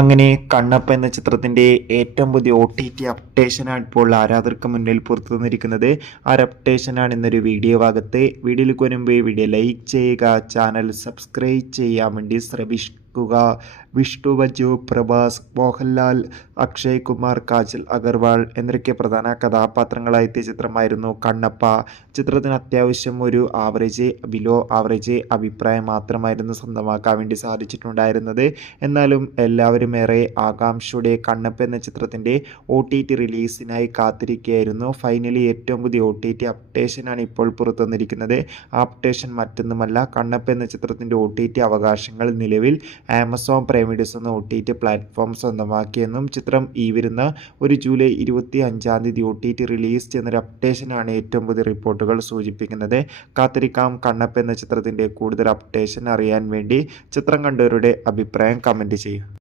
അങ്ങനെ കണ്ണപ്പ എന്ന ചിത്രത്തിന്റെ ഏറ്റവും പുതിയ OTT അപ്ഡേഷനാണ് ഇപ്പോൾ ആരാധകർക്ക് മുന്നിൽ പുറത്തു വന്നിരിക്കുന്നത്. ആ ഒരു അപ്ഡേഷനാണ് ഇന്നൊരു വീഡിയോ ഭാഗത്ത്. വീഡിയോയിലേക്ക് വരുമ്പോൾ വീഡിയോ ലൈക്ക് ചെയ്യുക, ചാനൽ സബ്സ്ക്രൈബ് ചെയ്യാൻ വേണ്ടി ശ്രമിക്കുക. വിഷ്ണു, ബജു, പ്രഭാസ്, മോഹൻലാൽ, അക്ഷയ് കുമാർ, കാജൽ അഗർവാൾ എന്നൊക്കെ പ്രധാന കഥാപാത്രങ്ങളായ ചിത്രമായിരുന്നു കണ്ണപ്പ. ചിത്രത്തിന് അത്യാവശ്യം ഒരു ബിലോ ആവറേജ് അഭിപ്രായം മാത്രമായിരുന്നു സ്വന്തമാക്കാൻ വേണ്ടി സാധിച്ചിട്ടുണ്ടായിരുന്നത്. എന്നാലും എല്ലാവരും ഏറെ ആകാംക്ഷയോടെ കണ്ണപ്പ എന്ന ചിത്രത്തിൻ്റെ OTT റിലീസിനായി കാത്തിരിക്കുകയായിരുന്നു. ഫൈനലി ഏറ്റവും പുതിയ OTT അപ്ഡേഷനാണ് ഇപ്പോൾ പുറത്തു വന്നിരിക്കുന്നത്. ആ അപ്ഡേഷൻ മറ്റൊന്നുമല്ല, കണ്ണപ്പ എന്ന ചിത്രത്തിൻ്റെ OTT അവകാശങ്ങൾ നിലവിൽ ആമസോൺ പ്രൈം വീഡിയോസ് എന്ന OTT പ്ലാറ്റ്ഫോം സ്വന്തമാക്കിയെന്നും ചിത്രം ഈ വരുന്ന ജൂലൈ 25 OTT റിലീസ് ചെയ്യുന്നൊരു അപ്ഡേഷനാണ് ഏറ്റവും പുതിയ റിപ്പോർട്ടുകൾ സൂചിപ്പിക്കുന്നത്. കാത്തിരിക്കാം കണ്ണപ്പ എന്ന ചിത്രത്തിൻ്റെ കൂടുതൽ അപ്ഡേഷൻ അറിയാൻ വേണ്ടി. ചിത്രം കണ്ടവരുടെ അഭിപ്രായം കമൻറ്റ് ചെയ്യും.